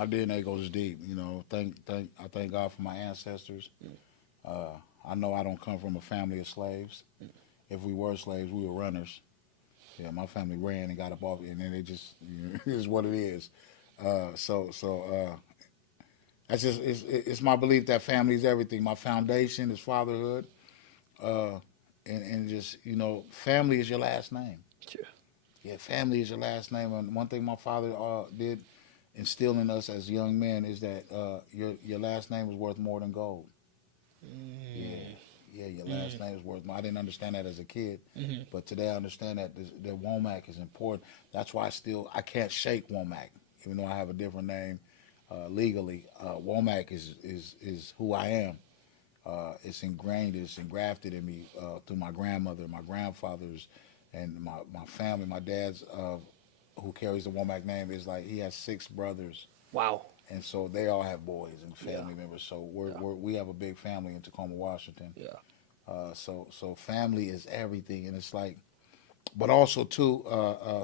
My DNA goes deep. I thank God for my ancestors. Uh, I know I don't come from a family of slaves. If we were slaves, we were runners. Yeah, my family ran and got up off, and then it just is what it is. That's just it's my belief that family is everything. My foundation is fatherhood, uh, and just family is your last name. Yeah. Yeah, family is your last name. And one thing my father did instill in us as young men is that your last name is worth more than gold. Yeah, Mm. yeah, your last Mm. name is worth more. I didn't understand that as a kid, Mm-hmm. but today I understand that Womack is important. That's why I can't shake Womack, even though I have a different name legally. Womack is who I am. It's ingrained, it's engrafted in me through my grandmother, my grandfathers, and my family. My dad's who carries the Womack name is like he has six brothers, Wow. and so they all have boys and Yeah. family members. So Yeah. we have a big family in Tacoma, Washington. Yeah. So family is everything, and it's like, but also too,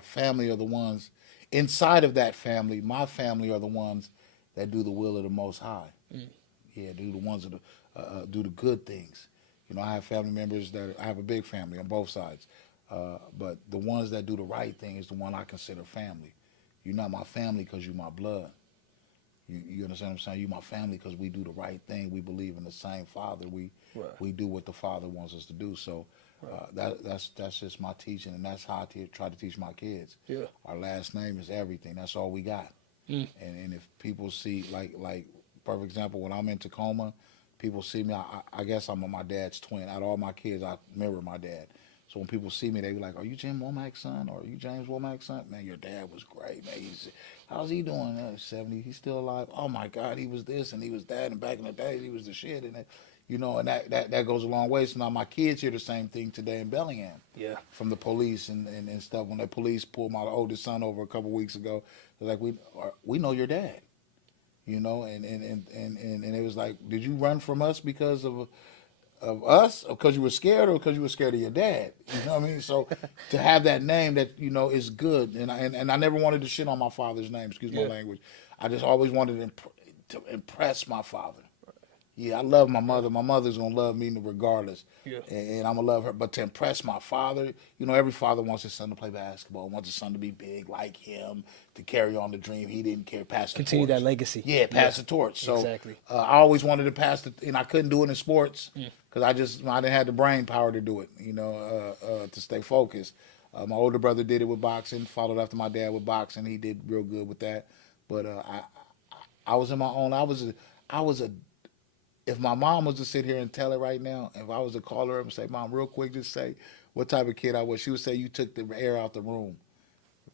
family are the ones inside of that family. My family are the ones that do the will of the Most High. Mm. Yeah, do the ones that do the good things. I have family members I have a big family on both sides, but the ones that do the right thing is the one I consider family. You're not my family because you're my blood. You understand what I'm saying? You my family because we do the right thing. We believe in the same Father. Right. We do what the Father wants us to do. So Right. that's just my teaching, and that's how try to teach my kids. Yeah. Our last name is everything. That's all we got. Mm. And if people see like perfect example, when I'm in Tacoma, people see me. I guess I'm my dad's twin. Out of all my kids, I mirror my dad. So when people see me, they be like, "Are you Jim Womack's son? Or are you James Womack's son? Man, your dad was great, man. How's he doing? 70. He's still alive. Oh my God, he was this and he was that. And back in the day, he was the shit. And that goes a long way. So now my kids hear the same thing today in Bellingham Yeah. from the police and stuff. When the police pulled my oldest son over a couple weeks ago, they're like, we know your dad. And it was like, did you run from us because of us, or because you were scared, or because you were scared of your dad? You know what I mean? So to have that name that is good, and I never wanted to shit on my father's name. Excuse my Yeah. language. I just always wanted to impress my father. Yeah, I love my Yeah. mother. My mother's gonna love me regardless, Yeah. and I'm gonna love her. But to impress my father, every father wants his son to play basketball, wants his son to be big like him, to carry on the dream. He didn't care, pass the Continue that torch. legacy. Yeah, Yeah. pass the torch. So Exactly. I always wanted to and I couldn't do it in sports Mm. because I didn't have the brain power to do it. To stay focused. My older brother did it with boxing. Followed after my dad with boxing. He did real good with that. But I was in my own. I was a if my mom was to sit here and tell it right now, if I was to call her up and say, "Mom, real quick, just say what type of kid I was," she would say, "You took the air out the room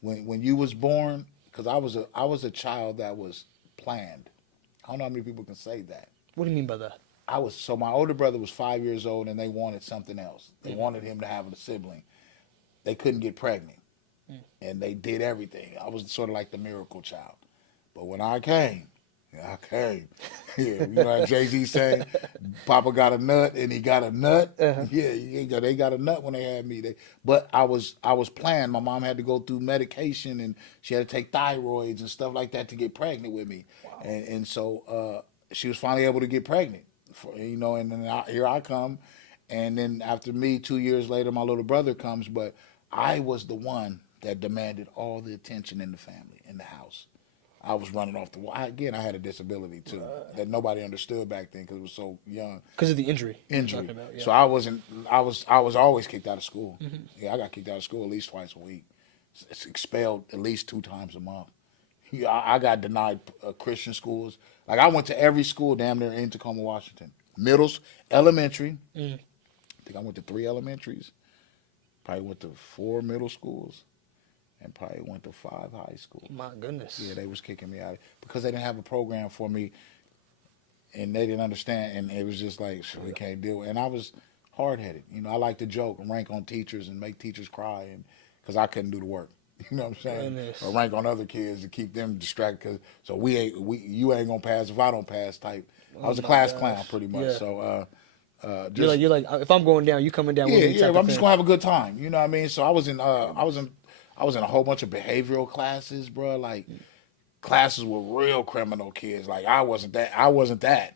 when you was born." Because I was a child that was planned. I don't know how many people can say that. What do you mean by that? My older brother was 5 years old, and they wanted something else. They Mm. wanted him to have a sibling. They couldn't get pregnant, Mm. and they did everything. I was sort of like the miracle child. But when I came, yeah, I came. Yeah, how Jay-Z saying, Papa got a nut and he got a nut. Uh-huh. Yeah, they got a nut when they had me. But I was planned. My mom had to go through medication, and she had to take thyroids and stuff like that to get pregnant with me. Wow. And so she was finally able to get pregnant. And then here I come. And then after me, 2 years later, my little brother comes. But I was the one that demanded all the attention in the family, in the house. I was running off the wall. Again, I had a disability too that nobody understood back then because it was so young. Because of the injury. You're Injury. talking about, yeah. So I wasn't. I was always kicked out of school. Mhm. Yeah, I got kicked out of school at least twice a week. Expelled at least 2 times a month. Yeah, I got denied Christian schools. Like I went to every school damn near in Tacoma, Washington. Elementary. Mm. I think I went to 3 elementaries. Probably went to 4 middle schools. And probably went to 5 high schools. My goodness. Yeah, they was kicking me out because they didn't have a program for me, and they didn't understand, and it was just like we can't deal. And I was hard headed. I like to joke and rank on teachers and make teachers cry, and because I couldn't do the work. You know what I'm saying? Goodness. Or rank on other kids to keep them distracted. So you ain't gonna pass if I don't pass. Type. I was a my class gosh. clown pretty much. Yeah. So You're like, if I'm going down, you coming down yeah, with me. yeah. Type I'm of just thing. gonna have a good time. You know what I mean? So I was in a whole bunch of behavioral classes, bro. Like classes with real criminal kids. Like I wasn't that. I wasn't that.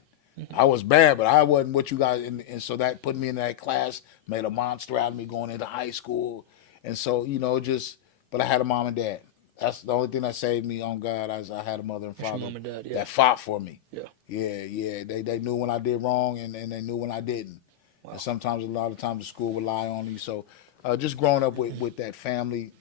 I was bad, but I wasn't what you guys. And so that put me in that class, made a monster out of me going into high school. And so just. But I had a mom and dad. That's the only thing that saved me. On God, I had a mother and That's your father mom and dad, yeah. that fought for me. Yeah. Yeah. They knew when I did wrong, and they knew when I didn't. Wow. And sometimes, a lot of times, the school would lie on you. So, just growing up with that family,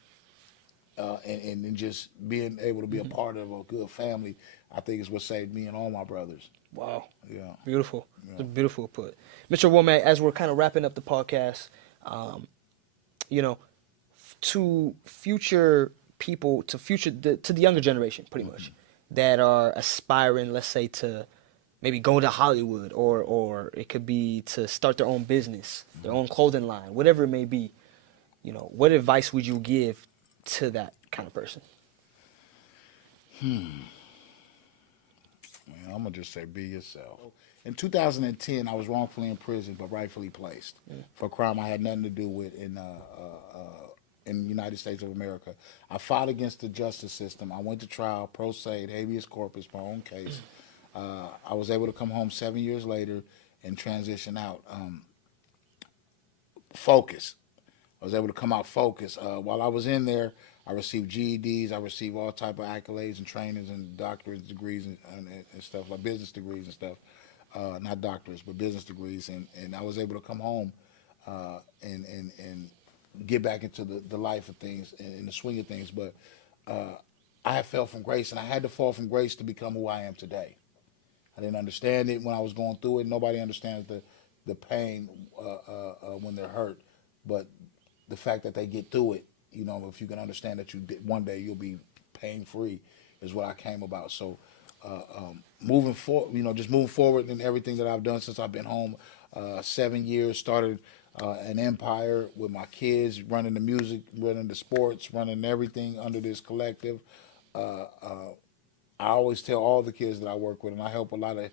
and just being able to be a part of a good family, I think is what saved me and all my brothers. Wow. Yeah. Beautiful. Yeah. It's a beautiful put. Mr. Womack, as we're kind of wrapping up the podcast, you know, to future people, to the younger generation, pretty much, that are aspiring, let's say, to maybe go to Hollywood, or it could be to start their own business, their own clothing line, whatever it may be. What advice would you give to that kind of person? I'm gonna just say, be yourself. In 2010, I was wrongfully imprisoned but rightfully placed for a crime I had nothing to do with in the United States of America. I fought against the justice system. I went to trial, pro se, habeas corpus, my own case. I was able to come home 7 years later and transition out. Focus. I was able to come out focused. While I was in there, I received GEDs. I received all type of accolades and trainings and doctorate degrees and stuff, like business degrees and stuff. Not doctors, but business degrees. And I was able to come home and get back into the life of things and the swing of things. But I had fell from grace, and I had to fall from grace to become who I am today. I didn't understand it when I was going through it. Nobody understands the pain when they're hurt, but the fact that they get through it, if you can understand that one day you'll be pain free, is what I came about. So moving forward, just moving forward in everything that I've done since I've been home. 7 years, started an empire with my kids, running the music, running the sports, running everything under this collective. I always tell all the kids that I work with, and I help a lot of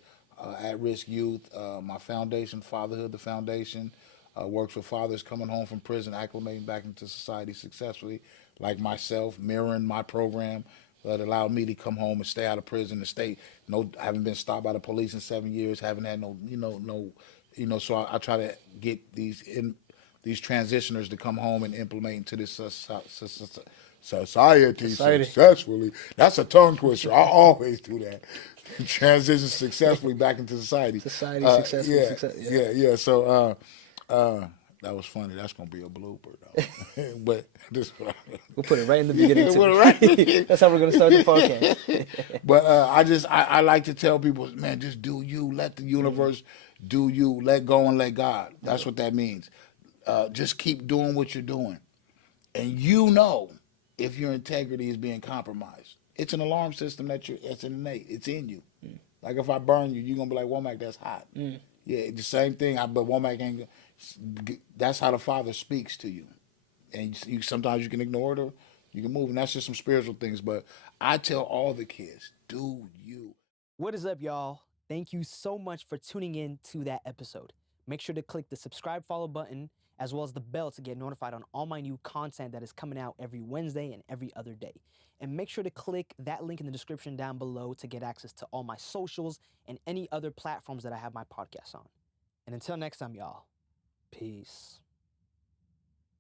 at-risk youth. My foundation, Fatherhood The Foundation, works with fathers coming home from prison, acclimating back into society successfully, like myself, mirroring my program that allowed me to come home and stay out of prison and stay. No, I haven't been stopped by the police in 7 years. Haven't had So I try to get these transitioners to come home and implement into this society successfully. That's a tongue twister. I always do that. Transition successfully back into society. Society successfully. Yeah. So that was funny. That's gonna be a blooper though. But we'll put it right in the beginning. Right. That's how we're gonna start the podcast. But I like to tell people, man, just do you. Let the universe do you. Let go and let God. That's what that means. Just keep doing what you're doing, and if your integrity is being compromised. It's an alarm system it's innate. It's in you. Like if I burn you, you're gonna be like, Womack, that's hot. Yeah, the same thing. But Womack ain't. That's how the Father speaks to you, and sometimes you can ignore it or you can move, and that's just some spiritual things. But I tell all the kids, do you. What is up, y'all? Thank you so much for tuning in to that episode. Make sure to click the subscribe, follow button, as well as the bell to get notified on all my new content that is coming out every Wednesday and every other day. And make sure to click that link in the description down below to get access to all my socials and any other platforms that I have my podcast on. And until next time, y'all, peace.